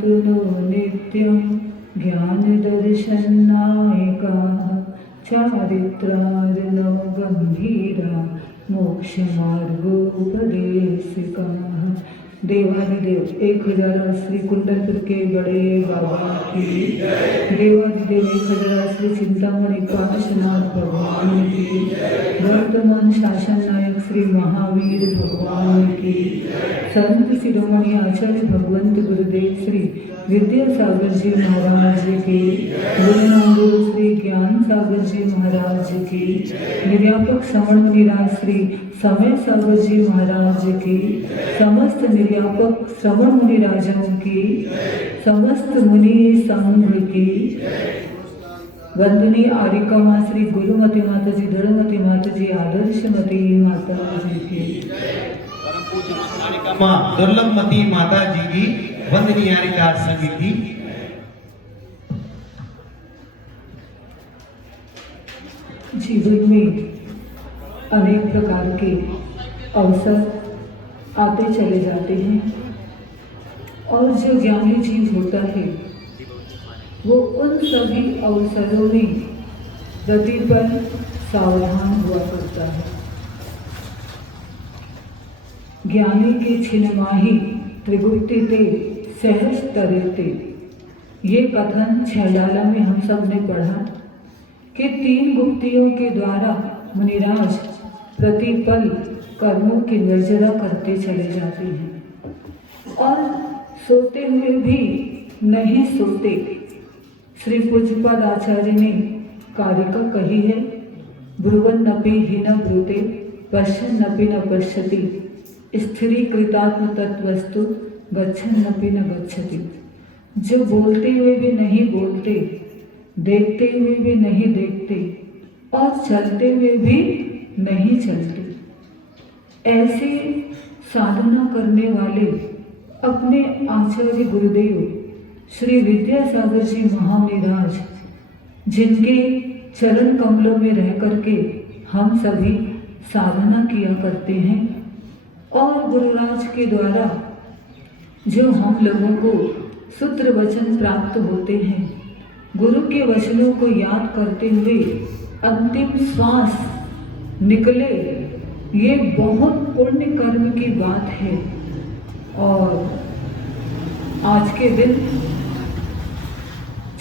शान्तनो नित्यं ज्ञानदर्शननायकाः चारित्रार्णो गंभीरा मोक्षमार्गोपदेशिकाः। देवादिदेव 1000 श्री कुंडलपुर के बड़े बाबा की, देवादिदेव 1000 श्री चिंतामणि काशनाथ भगवान की, वर्तमान शासन नायक श्री महावीर भगवान की, संत शिरोमणि आचार्य भगवंत गुरुदेव श्री विद्यासागर जी महाराज की, गुरुनानक श्री ज्ञान सागर जी महाराज की, निर्यापक श्रवण मुनिराज श्री समय सागर जी महाराज की, समस्त निर्यापक श्रवण मुनिराजों की, समस्त मुनि संघ की, वंदनीय आरिका माँ श्री गुरुमती माता जी, दृढ़मती माता जी, आदर्शमती माता जी की, माँ दुर्लभमती माता जी की वंदनीय आरिका समिति। जीवन में अनेक प्रकार के अवसर आते चले जाते हैं और जो ज्ञानी जीव होता है वो उन सभी अवसरों में प्रतिपल सावधान हुआ करता है। ज्ञानी के छिन्नमाही त्रिगुप्ति ते सहज तरेते, ये कथन छैलाला में हम सब ने पढ़ा कि 3 गुप्तियों के द्वारा मुनिराज प्रतिपल कर्मों की निर्जरा करते चले जाते हैं और सोते हुए भी नहीं सोते। श्री पूज्यपाद आचार्य ने कारिका कही है, ब्रुवन नपि हि न ब्रूते पश्यन् नपि न पश्यति, स्थिरीकृतात्म तत्वस्तु गच्छन् नपि न गच्छति। जो बोलते हुए भी नहीं बोलते, देखते हुए भी नहीं देखते और चलते हुए भी नहीं चलते, ऐसे साधना करने वाले अपने आचार्य गुरुदेव श्री विद्यासागर जी महामुनिराज, जिनके चरण कमलों में रह करके हम सभी साधना किया करते हैं और गुरुराज के द्वारा जो हम लोगों को सूत्र वचन प्राप्त होते हैं, गुरु के वचनों को याद करते हुए अंतिम श्वास निकले, ये बहुत पुण्य कर्म की बात है। और आज के दिन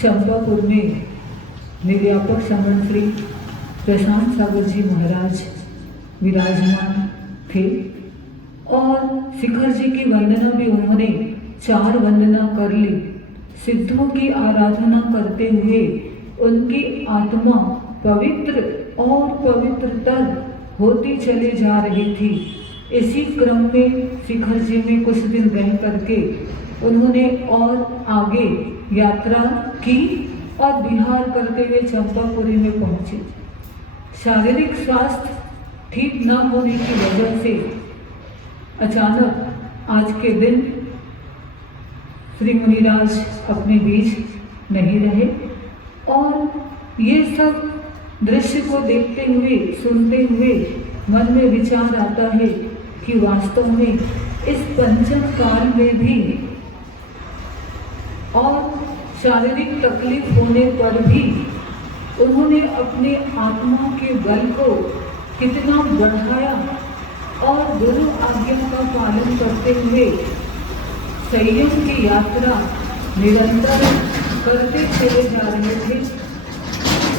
चंपापुर में निर्यापक श्रवण श्री प्रशांत सागर जी महाराज विराजमान थे और शिखर जी की वंदना भी उन्होंने 4 वंदना कर ली। सिद्धों की आराधना करते हुए उनकी आत्मा पवित्र और पवित्रतर होती चली जा रही थी। इसी क्रम में शिखर जी में कुछ दिन रह करके उन्होंने और आगे यात्रा की और विहार करते हुए चंपापुरी में पहुंचे। शारीरिक स्वास्थ्य ठीक न होने की वजह से अचानक आज के दिन श्री मुनिराज अपने बीच नहीं रहे और ये सब दृश्य को देखते हुए सुनते हुए मन में विचार आता है कि वास्तव में इस पंचम काल में भी और शारीरिक तकलीफ होने पर भी उन्होंने अपने आत्मा के बल को कितना बढ़ाया और गुरु आज्ञा का पालन करते हुए संयम की यात्रा निरंतर करते चले जा रहे थे।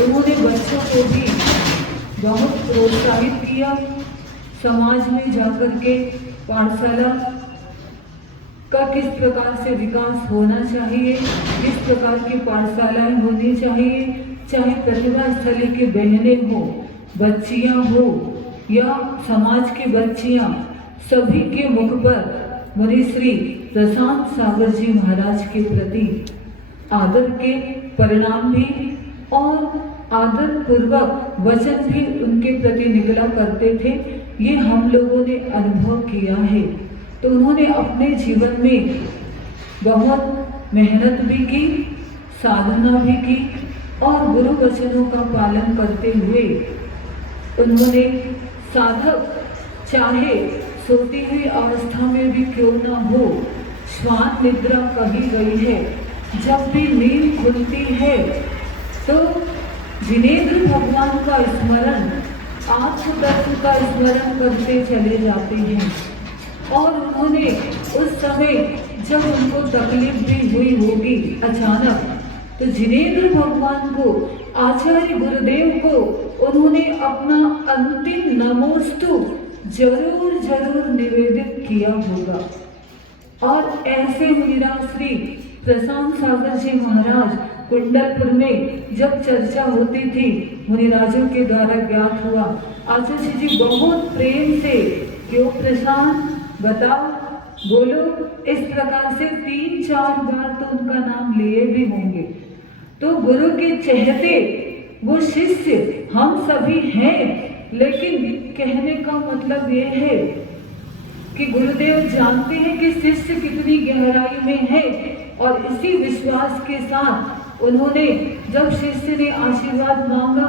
उन्होंने बच्चों को भी बहुत प्रोत्साहित किया, समाज में जाकर के पाठशाला का किस प्रकार से विकास होना चाहिए, किस प्रकार की पाठशालाएं होनी चाहिए, चाहे प्रतिभा स्थली की बहनें हो, बच्चियां हो या समाज की बच्चियां, सभी के मुख पर मुनि श्री प्रशांत सागर जी महाराज के प्रति आदर के परिणाम भी और आदर पूर्वक वचन भी उनके प्रति निकला करते थे। ये हम लोगों ने अनुभव किया है। तो उन्होंने अपने जीवन में बहुत मेहनत भी की, साधना भी की और गुरु वचनों का पालन करते हुए उन्होंने साधक चाहे सोती हुई अवस्था में भी क्यों ना हो, श्वान निद्रा कही गई है। जब भी नींद खुलती है तो जिनेंद्र भगवान का स्मरण, आत्मतत्व का स्मरण करते चले जाते हैं। और उन्होंने उस समय जब उनको तकलीफ भी हुई होगी अचानक, तो जिनेंद्र भगवान को, आचार्य गुरुदेव को उन्होंने अपना अंतिम नमोस्तु जरूर जरूर निवेदित किया होगा। और ऐसे मुनिराज श्री प्रशांत सागर जी महाराज कुंडलपुर में जब चर्चा होती थी, मुनिराजों के द्वारा ज्ञात हुआ, आचार्य जी बहुत प्रेम से, क्यों प्रशांत बताओ, बोलो, इस प्रकार से 3-4 बार तो उनका नाम लिए भी होंगे। तो गुरु के चहते वो शिष्य हम सभी हैं, लेकिन कहने का मतलब ये है कि गुरुदेव जानते हैं कि शिष्य कितनी गहराई में है। और इसी विश्वास के साथ उन्होंने, जब शिष्य ने आशीर्वाद मांगा,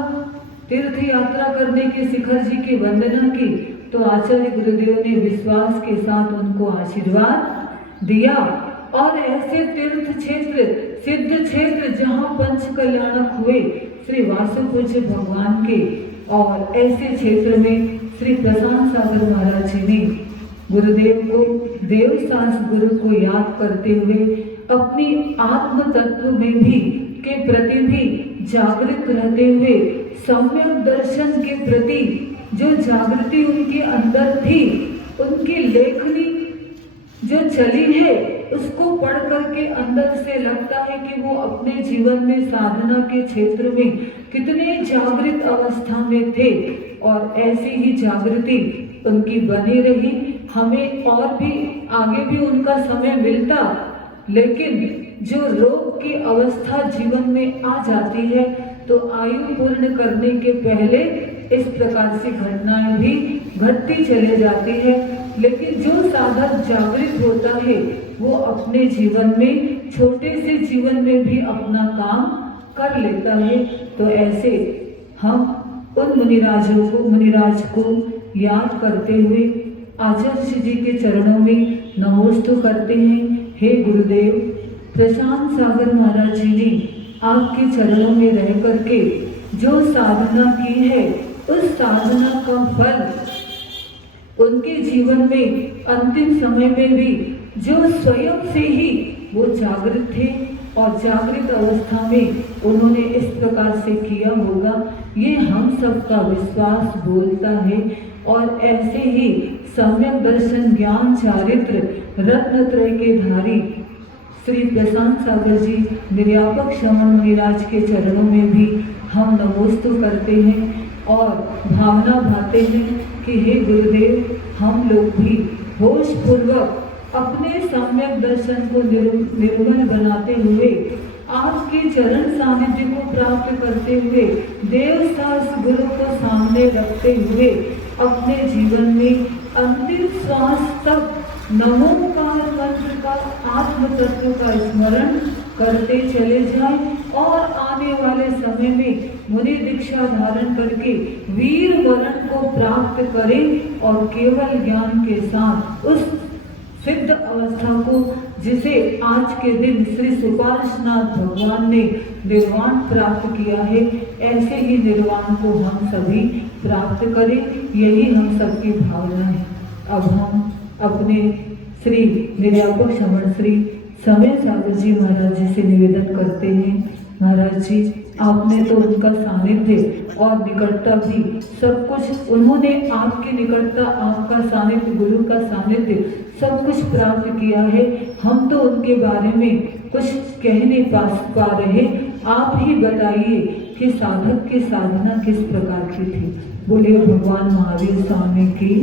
तीर्थ यात्रा करने के शिखर जी की वंदना की, तो आचार्य गुरुदेव ने विश्वास के साथ उनको आशीर्वाद दिया। और ऐसे तीर्थ क्षेत्र, सिद्ध क्षेत्र जहाँ पंच कल्याणक हुए श्री वासुपूज्य भगवान के, और ऐसे क्षेत्र में श्री प्रशांत सागर महाराज जी ने गुरुदेव को, देव सास गुरु को याद करते हुए अपनी आत्म तत्व में भी के प्रति भी जागृत रहते हुए, सम्यक दर्शन के प्रति जो जागृति उनके अंदर थी, उनकी लेखनी जो चली है, उसको पढ़ करके अंदर से लगता है कि वो अपने जीवन में साधना के क्षेत्र में कितने जागृत अवस्था में थे। और ऐसी ही जागृति उनकी बनी रही। हमें और भी आगे भी उनका समय मिलता, लेकिन जो रोग की अवस्था जीवन में आ जाती है, तो आयु पूर्ण करने के पहले इस प्रकार से घटनाएं भी घटती चले जाती है। लेकिन जो साधक जागृत होता है, वो अपने जीवन में, छोटे से जीवन में भी अपना काम कर लेता है। तो ऐसे हम उन मुनिराज को याद करते हुए आचार्य जी के चरणों में नमोस्तु करते हैं। हे गुरुदेव, प्रशांत सागर महाराज जी ने आपके चरणों में रह करके जो साधना की है, उस साधना का फल उनके जीवन में अंतिम समय में भी जो स्वयं से ही वो जागृत थे, और जागृत अवस्था में उन्होंने इस प्रकार से किया होगा, ये हम सबका विश्वास बोलता है। और ऐसे ही सम्यक दर्शन, ज्ञान, चारित्र, रत्नत्रय के धारी श्री प्रशांत सागर जी निर्यापक श्रवण मुनिराज के चरणों में भी हम नमोस्तु करते हैं और भावना भाते हैं कि हे गुरुदेव, हम लोग भी होश पूर्वक अपने सम्यक दर्शन को निर्मल बनाते हुए, आपके चरण सानिध्य को प्राप्त करते हुए, देव सास गुरु को सामने रखते हुए अपने जीवन में अंतिम श्वास तक नमोकार मंत्र का, आत्म तत्व का स्मरण करते चले जाएं। और आने वाले समय में मुनि दीक्षा धारण करके वीर वरण को प्राप्त करें, और केवल ज्ञान के साथ उस सिद्ध अवस्था को, जिसे आज के दिन श्री सुपार्श्वनाथ भगवान ने निर्वाण प्राप्त किया है, ऐसे ही निर्वाण को हम सभी प्राप्त करें। यही हम सबकी भावना है। अब हम अपने श्री निर्यापक श्रवण श्री समय सागर जी महाराज जी से निवेदन करते हैं। महाराज जी, आपने तो उनका सानिध्य और निकटता भी सब कुछ, उन्होंने आपकी निकटता, आपका सानिध्य, गुरु का सानिध्य सब कुछ प्राप्त किया है। हम तो उनके बारे में कुछ कह नहीं पा रहे। आप ही बताइए कि साधक की साधना किस प्रकार की थी। बोलिए भगवान महावीर स्वामी की।